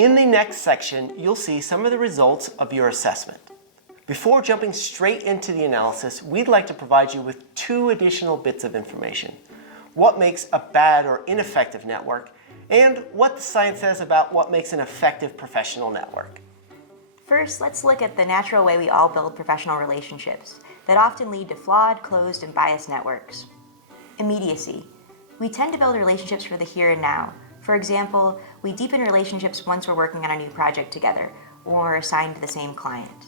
In the next section, you'll see some of the results of your assessment. Before jumping straight into the analysis, we'd like to provide you with 2 additional bits of information. What makes a bad or ineffective network, and what the science says about what makes an effective professional network. First, let's look at the natural way we all build professional relationships that often lead to flawed, closed, and biased networks. Immediacy. We tend to build relationships for the here and now. For example, we deepen relationships once we're working on a new project together or assigned to the same client.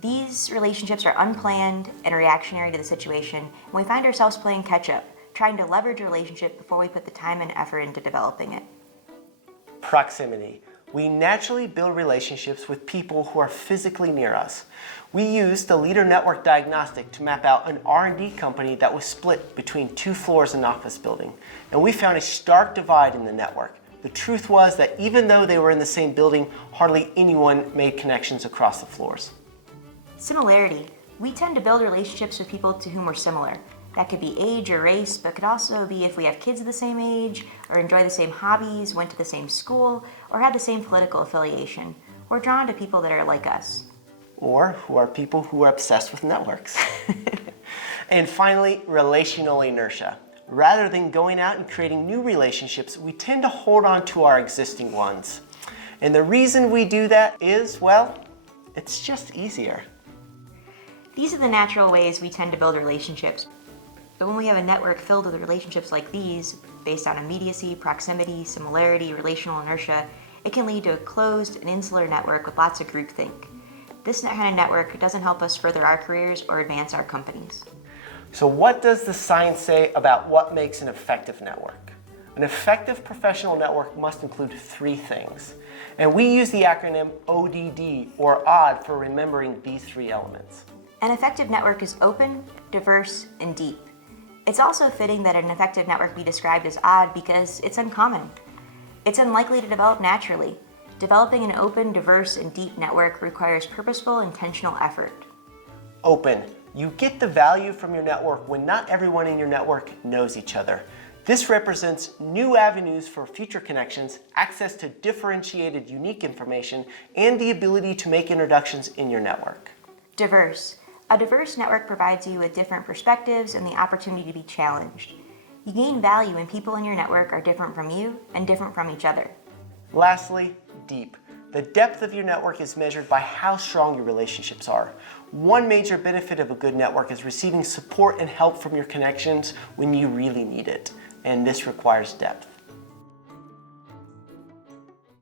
These relationships are unplanned and reactionary to the situation, and we find ourselves playing catch-up, trying to leverage a relationship before we put the time and effort into developing it. Proximity. We naturally build relationships with people who are physically near us. We used the Leader Network Diagnostic to map out an R&D company that was split between 2 floors in an office building, and we found a stark divide in the network. The truth was that even though they were in the same building, hardly anyone made connections across the floors. Similarity. We tend to build relationships with people to whom we're similar. That could be age or race, but could also be if we have kids of the same age, or enjoy the same hobbies, went to the same school, or had the same political affiliation. We're drawn to people that are like us. Or who are people who are obsessed with networks. And finally, relational inertia. Rather than going out and creating new relationships, we tend to hold on to our existing ones. And the reason we do that is, well, it's just easier. These are the natural ways we tend to build relationships. But when we have a network filled with relationships like these, based on immediacy, proximity, similarity, relational inertia, it can lead to a closed and insular network with lots of groupthink. This kind of network doesn't help us further our careers or advance our companies. So what does the science say about what makes an effective network? An effective professional network must include 3 things. And we use the acronym ODD, or ODD, for remembering these 3 elements. An effective network is open, diverse, and deep. It's also fitting that an effective network be described as odd because it's uncommon. It's unlikely to develop naturally. Developing an open, diverse, and deep network requires purposeful, intentional effort. Open. You get the value from your network when not everyone in your network knows each other. This represents new avenues for future connections, access to differentiated, unique information, and the ability to make introductions in your network. Diverse. A diverse network provides you with different perspectives and the opportunity to be challenged. You gain value when people in your network are different from you and different from each other. Lastly, deep. The depth of your network is measured by how strong your relationships are. One major benefit of a good network is receiving support and help from your connections when you really need it, and this requires depth.